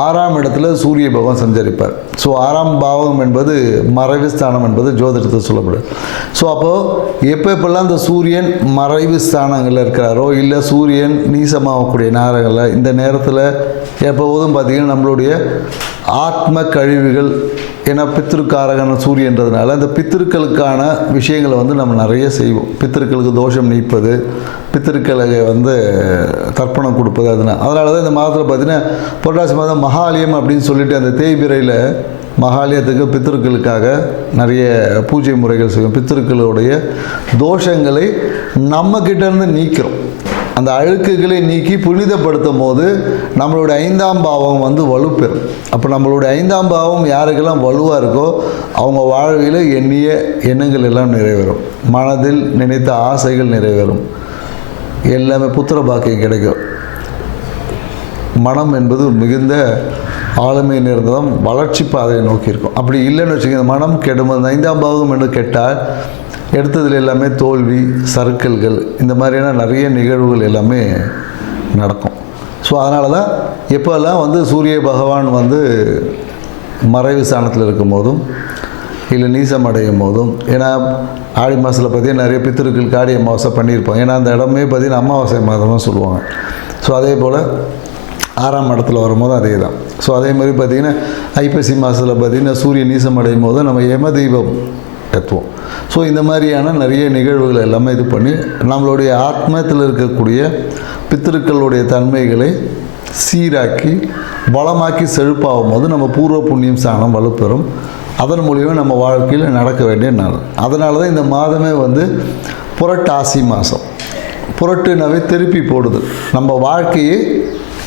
ஆறாம் இடத்துல சூரிய பகவான் சஞ்சரிப்பார். ஸோ ஆறாம் பாவம் என்பது மறைவு ஸ்தானம் என்பது ஜோதிடத்தில் சொல்லப்படும் ஸோ அப்போது எப்போ எப்பெல்லாம் இந்த சூரியன் மறைவு ஸ்தானங்களில் இருக்கிறாரோ இல்லை சூரியன் நீசமாகக்கூடிய நேரங்களில் இந்த நேரத்தில் எப்போதும் பார்த்திங்கன்னா நம்மளுடைய ஆத்ம கழிவுகள் ஏன்னா பித்திருக்காரகன சூரியன்றதுனால இந்த பித்திருக்களுக்கான விஷயங்களை வந்து நம்ம நிறைய செய்வோம். பித்திருக்களுக்கு தோஷம் நீப்பது பித்திருக்களுக்கு வந்து தர்ப்பணம் கொடுப்பது அதனால் அதனால தான் இந்த மாதத்தில் பார்த்திங்கன்னா புரட்டாசி மாதம் மகாலயம் அப்படின்னு சொல்லிட்டு அந்த தேய்பிரையில் மகாலயத்துக்கு பித்திருக்களுக்காக நிறைய பூஜை முறைகள் செய்யும் பித்திருக்களுடைய தோஷங்களை நம்மக்கிட்டேருந்து நீக்கிறோம். அந்த அழுக்குகளை நீக்கி புனிதப்படுத்தும் போது நம்மளுடைய ஐந்தாம் பாவம் வந்து வலுப்பெறும். அப்போ நம்மளுடைய ஐந்தாம் பாவம் யாருக்கெல்லாம் வலுவாக இருக்கோ அவங்க வாழ்வில் எண்ணிய எண்ணங்கள் எல்லாம் நிறைவேறும். மனதில் நினைத்த ஆசைகள் நிறைவேறும். எல்லாமே புத்திர பாக்கியம் கிடைக்கும். மனம் என்பது மிகுந்த ஆளுமை நிறந்ததும் வளர்ச்சி பாதையை நோக்கி இருக்கும். அப்படி இல்லைன்னு வச்சுக்கோங்க மனம் கெடும்போது ஐந்தாம் பாவகம் என்று கெட்டால் எடுத்ததில் எல்லாமே தோல்வி சறுக்கல்கள் இந்த மாதிரியான நிறைய நிகழ்வுகள் எல்லாமே நடக்கும். ஸோ அதனால தான் எப்போல்லாம் வந்து சூரிய பகவான் வந்து மறைவு ஸ்தானத்தில் இருக்கும் போதும் இல்லை நீசம் அடையும் போதும் ஏன்னா ஆடி மாதத்தில் பார்த்தீங்கன்னா நிறைய பித்திருக்கள் காடி அமாவாசை பண்ணியிருப்பாங்க ஏன்னா அந்த இடமே பார்த்தீங்கன்னா அமாவாசை மாதம் தான் சொல்லுவாங்க. ஸோ அதே போல் ஆறாம் இடத்துல வரும்போது அதே தான் ஸோ அதே மாதிரி பார்த்திங்கன்னா ஐப்பசி மாதத்தில் பார்த்திங்கன்னா சூரிய நீசம் அடையும் போது நம்ம யம தெய்வம் ஸோ இந்த மாதிரியான நிறைய நிகழ்வுகள் எல்லாமே இது பண்ணி நம்மளுடைய ஆத்மத்தில் இருக்கக்கூடிய பித்திருக்களுடைய தன்மைகளை சீராக்கி வளமாக்கி செழிப்பாகும் போது நம்ம பூர்வ புண்ணியம் ஸ்தானம் வலுப்பெறும். அதன் மூலியமாக நம்ம வாழ்க்கையில் நடக்க வேண்டிய நாள். அதனால தான் இந்த மாதமே வந்து புரட்டாசி மாதம் புரட்டுனாவே திருப்பி போடுது. நம்ம வாழ்க்கையை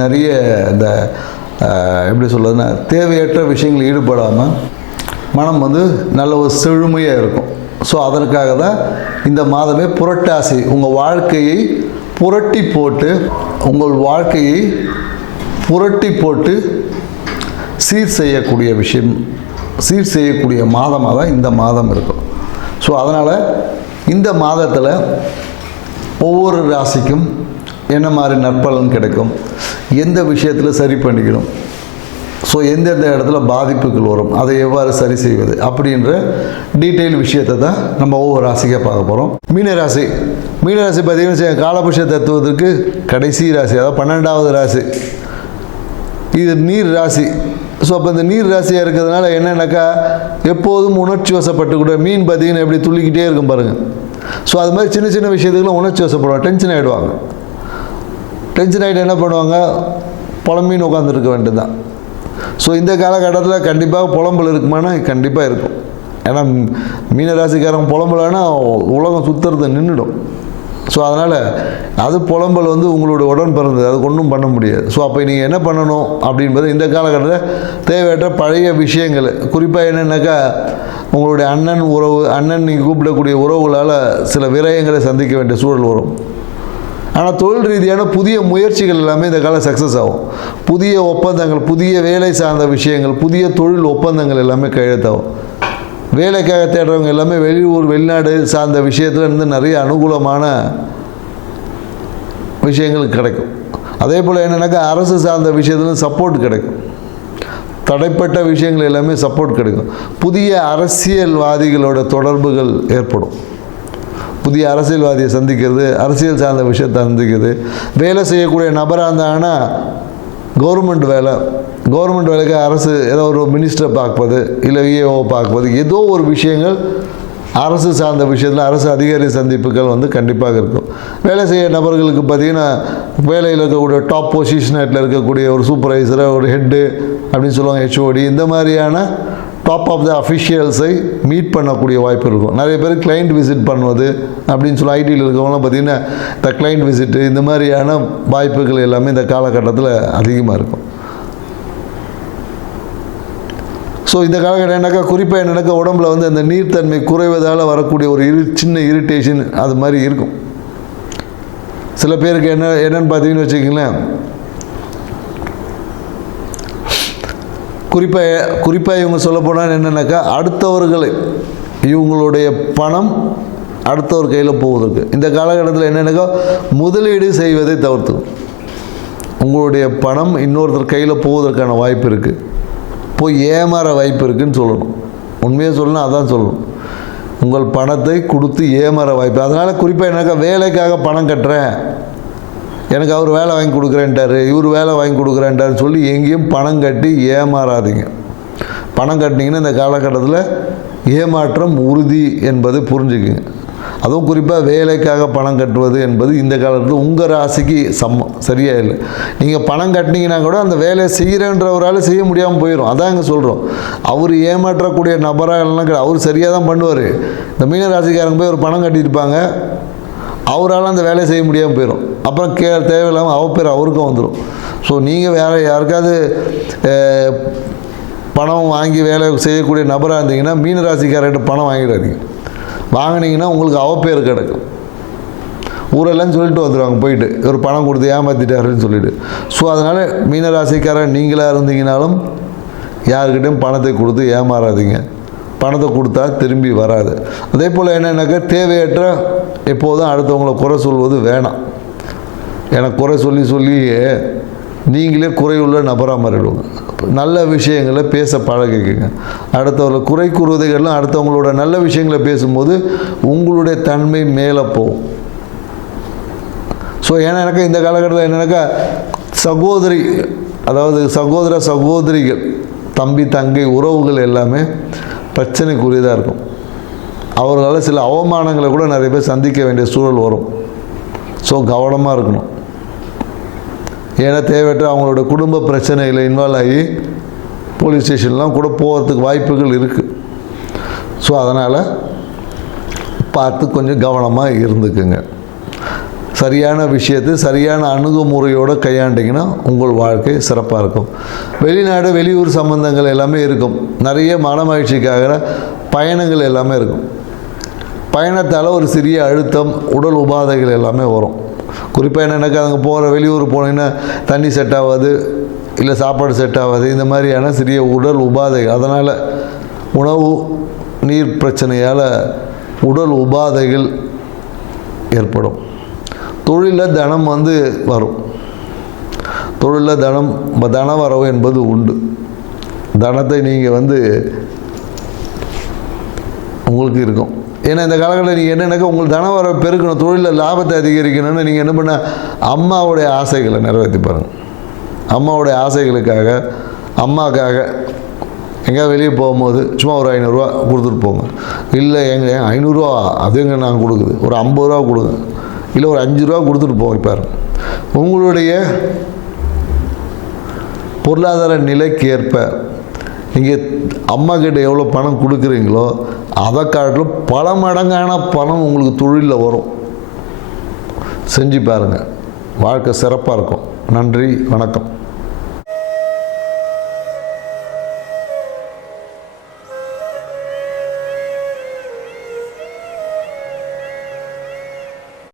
நிறைய இந்த எப்படி சொல்கிறதுன்னா தேவையற்ற விஷயங்கள் ஈடுபடாமல் மனம் வந்து நல்ல ஒரு செழுமையாக இருக்கும். ஸோ அதற்காக தான் இந்த மாதமே புரட்டாசி. உங்கள் வாழ்க்கையை புரட்டி போட்டு உங்கள் வாழ்க்கையை புரட்டி போட்டு சீர் செய்யக்கூடிய விஷயம் சீர் செய்யக்கூடிய மாதமாக தான் இந்த மாதம் இருக்கும். ஸோ அதனால் இந்த மாதத்தில் ஒவ்வொரு ராசிக்கும் என்ன மாதிரி நற்பலன் கிடைக்கும்? எந்த விஷயத்தில் சரி பண்ணிக்கணும்? ஸோ எந்தெந்த இடத்துல பாதிப்புகள் வரும்? அதை எவ்வாறு சரி செய்வது? அப்படின்ற டீட்டெயில் விஷயத்தை தான் நம்ம ஒவ்வொரு ராசிக்காக பார்க்க போகிறோம் மீனராசி. மீனராசி பார்த்திங்கன்னா காலபுஷ காலபுருஷ தத்துவத்துக்கு கடைசி ராசி அதாவது பன்னெண்டாவது ராசி. இது நீர் ராசி. ஸோ அப்போ இந்த நீர் ராசியாக இருக்கிறதுனால என்னென்னாக்கா எப்போதும் உணர்ச்சி வசப்பட்டு கூட மீன் பார்த்திங்கன்னா எப்படி துள்ளிக்கிட்டே இருக்கும் பாருங்கள் ஸோ அது மாதிரி சின்ன சின்ன விஷயத்துக்குலாம் உணர்ச்சி வசப்படுவாங்க டென்ஷன் ஆகிடுவாங்க டென்ஷன் ஆகிட்டு என்ன பண்ணுவாங்க? புலம்பின்னு உட்காந்துருக்க வேண்டியது தான் ஸோ இந்த காலகட்டத்தில் கண்டிப்பாக புலம்பல் இருக்குமானா கண்டிப்பாக இருக்கும். ஏன்னா மீன மீனராசிக்காரன் புலம்பலன்னா உலகம் சுற்றுறது நின்றுடும் ஸோ அதனால் அது புலம்பல் வந்து உங்களோட உடன் பிறந்தது. அதுக்கு ஒன்றும் பண்ண முடியாது. ஸோ அப்போ நீங்கள் என்ன பண்ணணும் அப்படின்றது இந்த காலகட்டத்தில் தேவையற்ற பழைய விஷயங்கள். குறிப்பாக என்னென்னாக்கா உங்களுடைய அண்ணன் உறவு அண்ணன் நீங்கள் கூப்பிடக்கூடிய உறவுகளால் சில விரயங்களை சந்திக்க வேண்டிய சூழல் வரும். ஆனால் தொழில் ரீதியான புதிய முயற்சிகள் எல்லாமே இந்த காலம் சக்ஸஸ் ஆகும். புதிய ஒப்பந்தங்கள் புதிய வேலை சார்ந்த விஷயங்கள் புதிய தொழில் ஒப்பந்தங்கள் எல்லாமே கையெழுத்தாகும் வேலைக்காக தேடுறவங்க எல்லாமே வெளியூர் வெளிநாடு சார்ந்த விஷயத்துல இருந்து நிறைய அனுகூலமான விஷயங்கள் கிடைக்கும். அதே போல் என்னென்னாக்கா அரசு சார்ந்த விஷயத்துல சப்போர்ட் கிடைக்கும். தடைப்பட்ட விஷயங்கள் எல்லாமே சப்போர்ட் கிடைக்கும். புதிய அரசியல்வாதிகளோட தொடர்புகள் ஏற்படும். புதிய அரசியல்வாதியை சந்திக்கிறது அரசியல் சார்ந்த விஷயத்தை சந்திக்கிறது. வேலை செய்யக்கூடிய நபராக இருந்தாங்கன்னா கவர்மெண்ட் வேலை. கவர்மெண்ட் வேலைக்கு அரசு ஏதோ ஒரு மினிஸ்டரை பார்ப்பது இல்லை ஏஓ பார்ப்பது ஏதோ ஒரு விஷயங்கள் அரசு சார்ந்த விஷயத்தில் அரசு அதிகாரி சந்திப்புகள் வந்து கண்டிப்பாக இருக்கும். வேலை செய்ய நபர்களுக்கு பார்த்திங்கன்னா வேலையில் இருக்கக்கூடிய டாப் பொசிஷனில் இருக்கக்கூடிய ஒரு சூப்பர்வைசராக ஒரு ஹெட்டு அப்படின்னு சொல்லுவாங்க ஹெச்ஓடி இந்த மாதிரியான டாப் ஆஃப் த அஃபிஷியல்ஸை மீட் பண்ணக்கூடிய வாய்ப்பு இருக்கும். நிறைய பேர் கிளைண்ட் விசிட் பண்ணுவது அப்படின்னு சொல்லி ஐடியில் இருக்கவங்களாம் பார்த்திங்கன்னா இந்த கிளைண்ட் விசிட்டு இந்த மாதிரியான வாய்ப்புகள் எல்லாமே இந்த காலகட்டத்தில் அதிகமாக இருக்கும். ஸோ இந்த காலகட்டம் என்னக்கா? குறிப்பாக என்னக்கா? உடம்புல வந்து அந்த நீர்த்தன்மை குறைவதால் வரக்கூடிய ஒரு இரு சின்ன இரிட்டேஷன் அது மாதிரி இருக்கும். சில பேருக்கு என்ன என்னென்னு பார்த்தீங்கன்னு வச்சுக்கிங்களேன் குறிப்பாக குறிப்பாக இவங்க சொல்லப்போனால் என்னென்னாக்கா அடுத்தவர்களை இவங்களுடைய பணம் அடுத்தவர் கையில் போவதற்கு. இந்த காலகட்டத்தில் என்னென்னாக்கா முதலீடு செய்வதை தவிர்த்துக்கும் உங்களுடைய பணம் இன்னொருத்தர் கையில் போவதற்கான வாய்ப்பு இருக்குது போய் ஏமாற வாய்ப்பு இருக்குதுன்னு சொல்லணும். உண்மையாக சொல்லணும் அதான் சொல்லணும். உங்கள் பணத்தை கொடுத்து ஏமாற வாய்ப்பு. அதனால் குறிப்பாக என்னக்கா வேலைக்காக பணம் கட்டுறேன். எனக்கு அவர் வேலை வாங்கி கொடுக்குறேன்ட்டாரு இவர் வேலை வாங்கி கொடுக்குறேன்ட்டாரு சொல்லி எங்கேயும் பணம் கட்டி ஏமாறாதீங்க. பணம் கட்டினீங்கன்னா இந்த காலகட்டத்தில் ஏமாற்றம் உறுதி என்பதை புரிஞ்சுக்குங்க. அதுவும் குறிப்பாக வேலைக்காக பணம் கட்டுவது என்பது இந்த காலத்தில் உங்கள் ராசிக்கு சம்மம் சரியாக இல்லை. நீங்கள் பணம் கட்டினீங்கன்னா கூட அந்த வேலையை செய்கிறன்றவரால் செய்ய முடியாமல் போயிடும் அதான் இங்கே சொல்கிறோம் அவர் ஏமாற்றக்கூடிய நபராக எல்லாம் அவர் சரியாக தான் பண்ணுவார். இந்த மீன ராசிக்காரங்க போய் ஒரு பணம் கட்டியிருப்பாங்க. அவரால் அந்த வேலையை செய்ய முடியாமல் போயிடும் அப்புறம் கே தேவையில்லாமல் அவ பேர் அவருக்கும் வந்துடும் ஸோ நீங்கள் வேறு யாருக்காவது பணம் வாங்கி வேலை செய்யக்கூடிய நபராக இருந்தீங்கன்னா மீன ராசிக்காரர்கிட்ட பணம் வாங்கிடாதீங்க. வாங்கினீங்கன்னா உங்களுக்கு அவ பேர் ஊரெல்லாம் சொல்லிட்டு வந்துடுவாங்க போயிட்டு. இவர் பணம் கொடுத்து ஏமாற்றிட்டாருன்னு சொல்லிட்டு. ஸோ அதனால் மீனராசிக்காரன் நீங்களாக இருந்தீங்கனாலும் யாருக்கிட்டையும் பணத்தை கொடுத்து ஏமாறாதீங்க. பணத்தை கொடுத்தா திரும்பி வராது. அதே போல் என்னென்னாக்கா தேவையற்ற எப்போதும் அடுத்தவங்களை குறை சொல்வது வேணாம். எனக்கு குறை சொல்லி சொல்லி நீங்களே குறையுள்ள நபராக மாறிடுவாங்க. நல்ல விஷயங்களை பேச பழகிக்குங்க அடுத்தவங்களை குறை கூறுவதைகள்லாம் அடுத்தவங்களோட நல்ல விஷயங்களை பேசும்போது உங்களுடைய தன்மை மேலே போகும். ஸோ ஏன்னா இந்த காலகட்டத்தில் என்னென்னாக்கா சகோதரி அதாவது சகோதர சகோதரிகள் தம்பி தங்கை உறவுகள் எல்லாமே பிரச்சனைக்குரியதாக இருக்கும். அவர்களால் சில அவமானங்களை கூட நிறைய பேர் சந்திக்க வேண்டிய சூழல் வரும். ஸோ கவனமாக இருக்கணும். ஏன்னா தேவையற்ற அவங்களோட குடும்ப பிரச்சனையில் இன்வால்வ் ஆகி போலீஸ் ஸ்டேஷன்லாம் கூட போகிறதுக்கு வாய்ப்புகள் இருக்குது ஸோ அதனால் பார்த்து கொஞ்சம் கவனமாக இருந்துக்குங்க. சரியான விஷயத்தை சரியான அணுகுமுறையோடு கையாண்டிங்கன்னா உங்கள் வாழ்க்கை சிறப்பாக இருக்கும். வெளிநாடு வெளியூர் சம்பந்தங்கள் எல்லாமே இருக்கும். நிறைய மனமகிழ்ச்சிக்காக பயணங்கள் எல்லாமே இருக்கும். பயணத்தால் ஒரு சிறிய அழுத்தம் உடல் உபாதைகள் எல்லாமே வரும். குறிப்பாக என்னென்னாக்கா அங்கே போகிற வெளியூர் போனீங்கன்னா தண்ணி செட் ஆகாது இல்லை சாப்பாடு செட் ஆகாது இந்த மாதிரியான சிறிய உடல் உபாதைகள். அதனால் உணவு நீர் பிரச்சனையால் உடல் உபாதைகள் ஏற்படும். தொழிலில் தனம் வந்து வரும். தொழிலில் தனம் தன வரவு என்பது உண்டு. தனத்தை நீங்கள் வந்து உங்களுக்கு இருக்கும். ஏன்னா இந்த காலகட்டத்தில் நீங்கள் என்னென்னாக்கா உங்களுக்கு தன வரவை பெருக்கணும் தொழிலில் லாபத்தை அதிகரிக்கணும்னு நீங்கள் என்ன பண்ண அம்மாவுடைய ஆசைகளை நிறைவேற்றி பாருங்கள் அம்மாவுடைய ஆசைகளுக்காக அம்மாக்காக எங்கேயா வெளியே போகும்போது சும்மா ஒரு ஐநூறுரூவா கொடுத்துட்டு போங்க. இல்லை எங்கள் ஐநூறுரூவா அதுங்க நாங்கள் நான் கொடுக்குது. ஒரு ஐம்பது ரூபா கொடுங்க. இல்லை ஒரு அஞ்சு ரூபா கொடுத்துட்டு போய் பாருங்க உங்களுடைய பொருளாதார நிலைக்கு ஏற்ப நீங்கள் அம்மா கிட்ட எவ்வளோ பணம் கொடுக்குறீங்களோ அதை காட்டிலும் பல மடங்கான பணம் உங்களுக்கு தொழிலில் வரும். செஞ்சு பாருங்கள் வாழ்க்கை சிறப்பாக இருக்கும். நன்றி வணக்கம்.